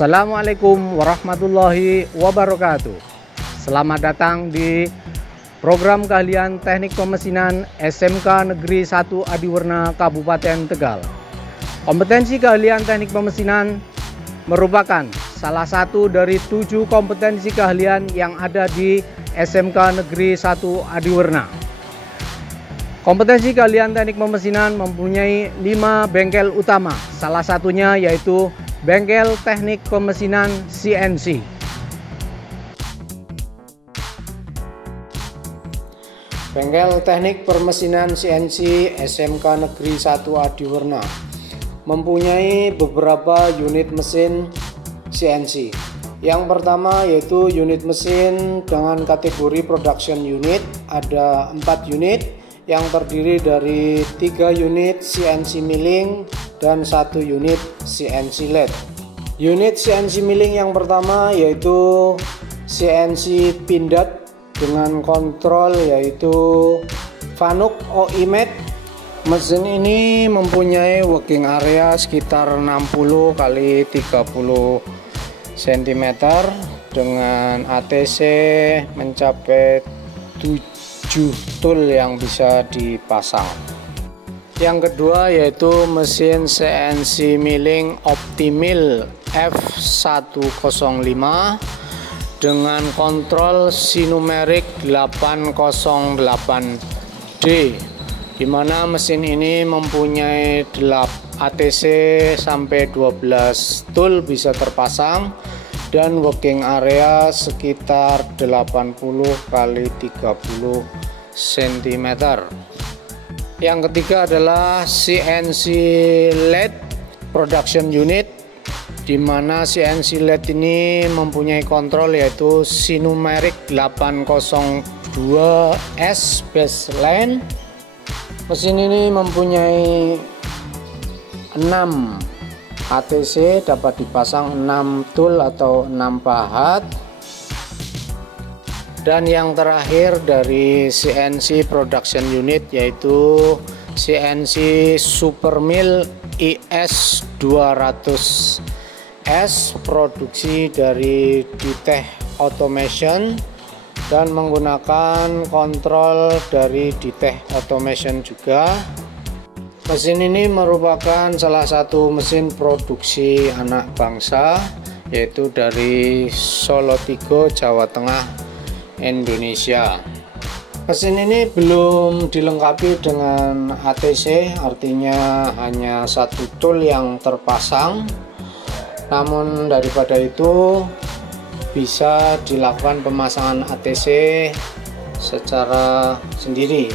Assalamualaikum warahmatullahi wabarakatuh. Selamat datang di program keahlian teknik pemesinan SMK Negeri 1 Adiwerna Kabupaten Tegal. Kompetensi keahlian teknik pemesinan merupakan salah satu dari 7 kompetensi keahlian yang ada di SMK Negeri 1 Adiwerna. Kompetensi keahlian teknik pemesinan mempunyai 5 bengkel utama, salah satunya yaitu bengkel teknik pemesinan CNC. Bengkel teknik permesinan CNC SMK Negeri 1 Adiwerna mempunyai beberapa unit mesin CNC. Yang pertama yaitu unit mesin dengan kategori production unit, ada 4 unit yang terdiri dari 3 unit CNC milling dan 1 unit CNC lathe. Unit CNC milling yang pertama yaitu CNC pindad dengan kontrol yaitu Fanuc OEMAT. Mesin ini mempunyai working area sekitar 60 x 30 cm dengan ATC mencapai 7 tool yang bisa dipasang. Yang kedua yaitu mesin CNC milling Optimil F105 dengan kontrol sinumerik 808D, di mana mesin ini mempunyai ATC sampai 12 tool bisa terpasang dan working area sekitar 80 x 30 cm. Yang ketiga adalah CNC lathe production unit, di mana CNC lathe ini mempunyai kontrol yaitu sinumerik 802S baseline. Mesin ini mempunyai 6 ATC, dapat dipasang 6 tool atau 6 pahat. Dan yang terakhir dari CNC production unit yaitu CNC Supermill IS 200S produksi dari Ditech Automation dan menggunakan kontrol dari Ditech Automation juga. Mesin ini merupakan salah satu mesin produksi anak bangsa yaitu dari Solotigo, Jawa Tengah, Indonesia. Mesin ini belum dilengkapi dengan ATC, artinya hanya 1 tool yang terpasang. Namun daripada itu bisa dilakukan pemasangan ATC secara sendiri.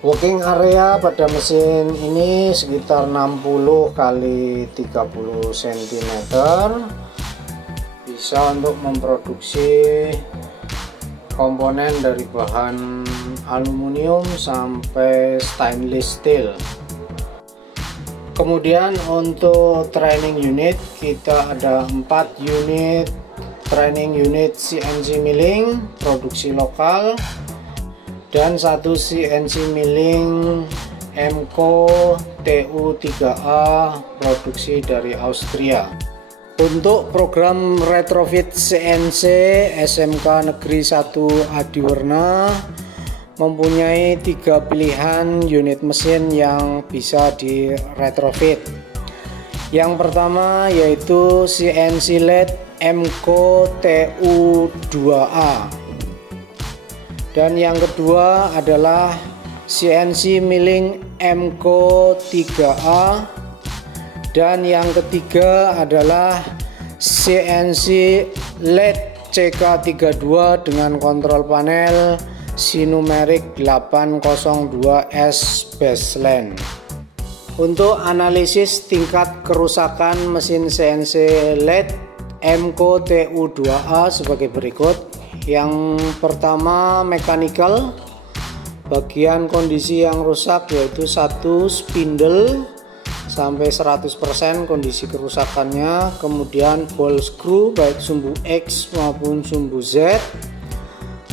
Working area pada mesin ini sekitar 60 x 30 cm, bisa untuk memproduksi komponen dari bahan aluminium sampai stainless steel. Kemudian untuk training unit kita ada 4 unit training unit CNC milling produksi lokal dan 1 CNC milling Emco TU3A produksi dari Austria. Untuk program retrofit CNC SMK Negeri 1 Adiwerna mempunyai 3 pilihan unit mesin yang bisa di retrofit. Yang pertama yaitu CNC lathe Emco TU2A, dan yang kedua adalah CNC milling Emco 3A, dan yang ketiga adalah CNC lathe CK32 dengan kontrol panel sinumerik 802S baseline. Untuk analisis tingkat kerusakan mesin CNC lathe Emco TU2A sebagai berikut. Yang pertama mechanical, bagian kondisi yang rusak yaitu 1 spindle sampai 100% kondisi kerusakannya, kemudian ball screw baik sumbu X maupun sumbu Z,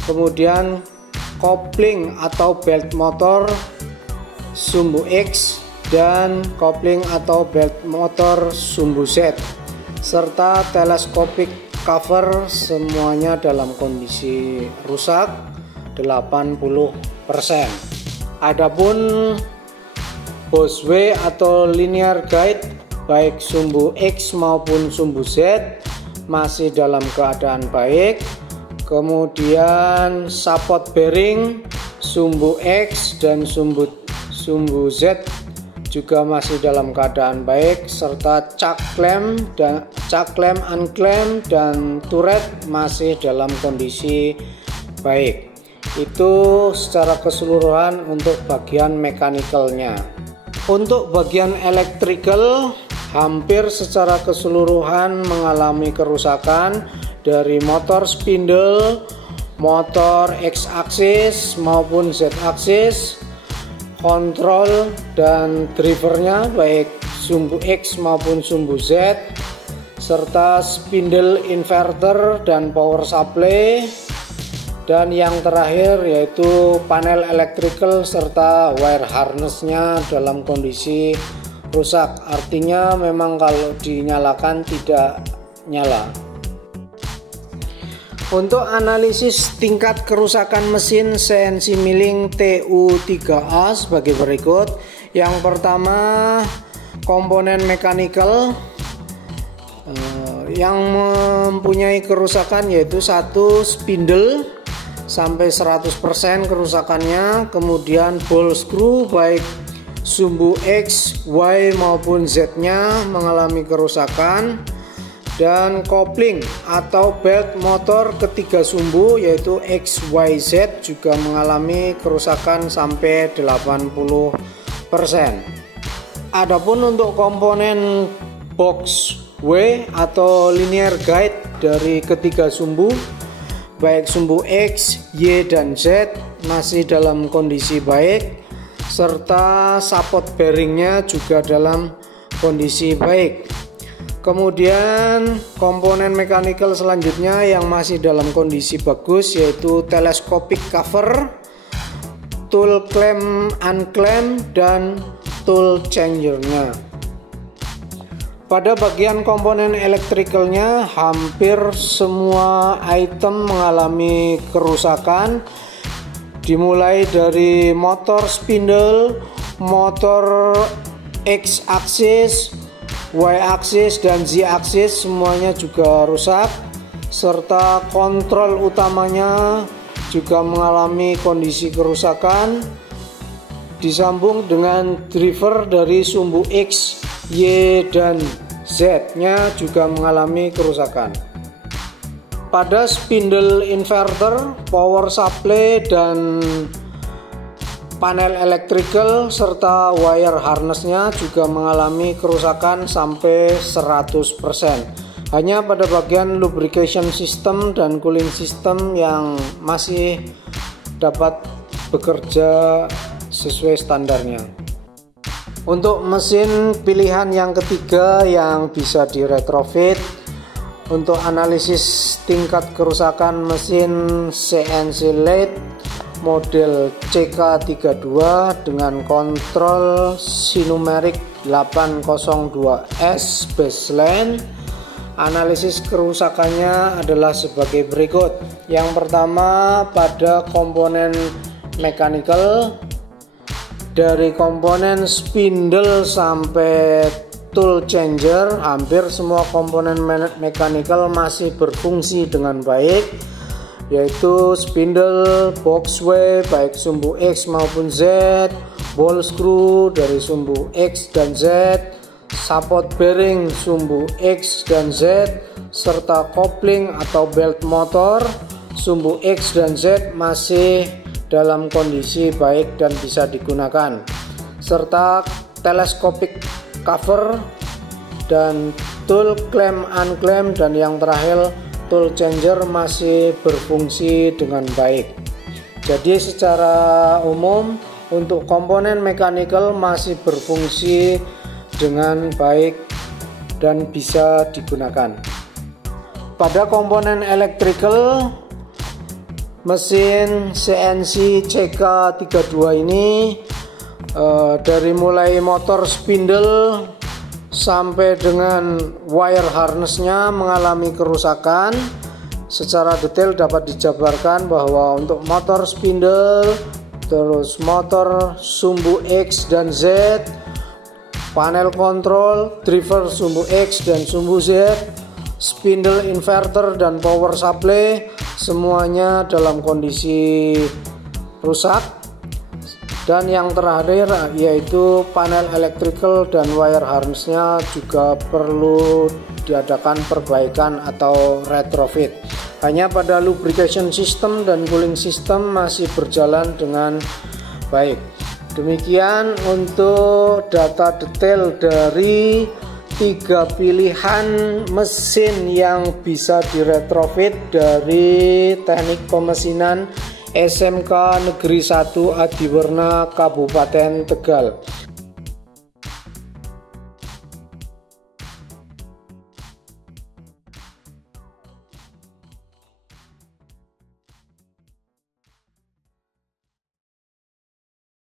kemudian kopling atau belt motor sumbu X dan kopling atau belt motor sumbu Z. serta telescopic cover semuanya dalam kondisi rusak 80%. Adapun Bosway atau linear guide baik sumbu X maupun sumbu Z masih dalam keadaan baik. Kemudian support bearing sumbu X dan sumbu Z juga masih dalam keadaan baik, serta chuck clamp, unclamp dan turret masih dalam kondisi baik. Itu secara keseluruhan untuk bagian mechanical-nya. Untuk bagian electrical hampir secara keseluruhan mengalami kerusakan dari motor spindle, motor X-axis maupun Z-axis, kontrol dan drivernya baik sumbu X maupun sumbu Z, serta spindle inverter dan power supply, dan yang terakhir yaitu panel electrical serta wire harnessnya dalam kondisi rusak, artinya memang kalau dinyalakan tidak nyala. Untuk analisis tingkat kerusakan mesin CNC milling TU3A sebagai berikut. Yang pertama, komponen mechanical yang mempunyai kerusakan yaitu satu spindle sampai 100% kerusakannya, kemudian ball screw baik sumbu X, Y maupun Z nya mengalami kerusakan, dan kopling atau belt motor ketiga sumbu yaitu X, Y, Z juga mengalami kerusakan sampai 80%. Adapun untuk komponen box W atau linear guide dari ketiga sumbu baik sumbu X, Y dan Z masih dalam kondisi baik, serta support bearingnya juga dalam kondisi baik. Kemudian komponen mechanical selanjutnya yang masih dalam kondisi bagus yaitu telescopic cover, tool clamp, unclamp dan tool changernya. Pada bagian komponen elektrikalnya hampir semua item mengalami kerusakan, dimulai dari motor spindle, motor X-axis, Y-axis dan Z-axis semuanya juga rusak, serta kontrol utamanya juga mengalami kondisi kerusakan, disambung dengan driver dari sumbu X, Y dan Z nya juga mengalami kerusakan. Pada spindle inverter, power supply dan panel electrical serta wire harnessnya juga mengalami kerusakan sampai 100%. Hanya pada bagian lubrication system dan cooling system yang masih dapat bekerja sesuai standarnya. Untuk mesin pilihan yang ketiga yang bisa di retrofit, untuk analisis tingkat kerusakan mesin CNC lathe model CK32 dengan kontrol sinumerik 802S baseline. Analisis kerusakannya adalah sebagai berikut. Yang pertama, pada komponen mechanical, dari komponen spindle sampai tool changer, hampir semua komponen mechanical masih berfungsi dengan baik, yaitu spindle, boxway baik sumbu X maupun Z, ball screw dari sumbu X dan Z, support bearing sumbu X dan Z, serta kopling atau belt motor sumbu X dan Z masih dalam kondisi baik dan bisa digunakan, serta telescopic cover dan tool clamp, unclamp dan yang terakhir tool changer masih berfungsi dengan baik. Jadi secara umum untuk komponen mechanical masih berfungsi dengan baik dan bisa digunakan. Pada komponen electrical, mesin CNC CK32 ini dari mulai motor spindle, sampai dengan wire harnessnya mengalami kerusakan. Secara detail dapat dijabarkan bahwa untuk motor spindle, terus motor sumbu X dan Z, panel kontrol, driver sumbu X dan sumbu Z, spindle inverter dan power supply semuanya dalam kondisi rusak. Dan yang terakhir yaitu panel electrical dan wire harnessnya juga perlu diadakan perbaikan atau retrofit. Hanya pada lubrication system dan cooling system masih berjalan dengan baik. Demikian untuk data detail dari 3 pilihan mesin yang bisa diretrofit dari Teknik Pemesinan SMK Negeri 1 Adiwerna Kabupaten Tegal.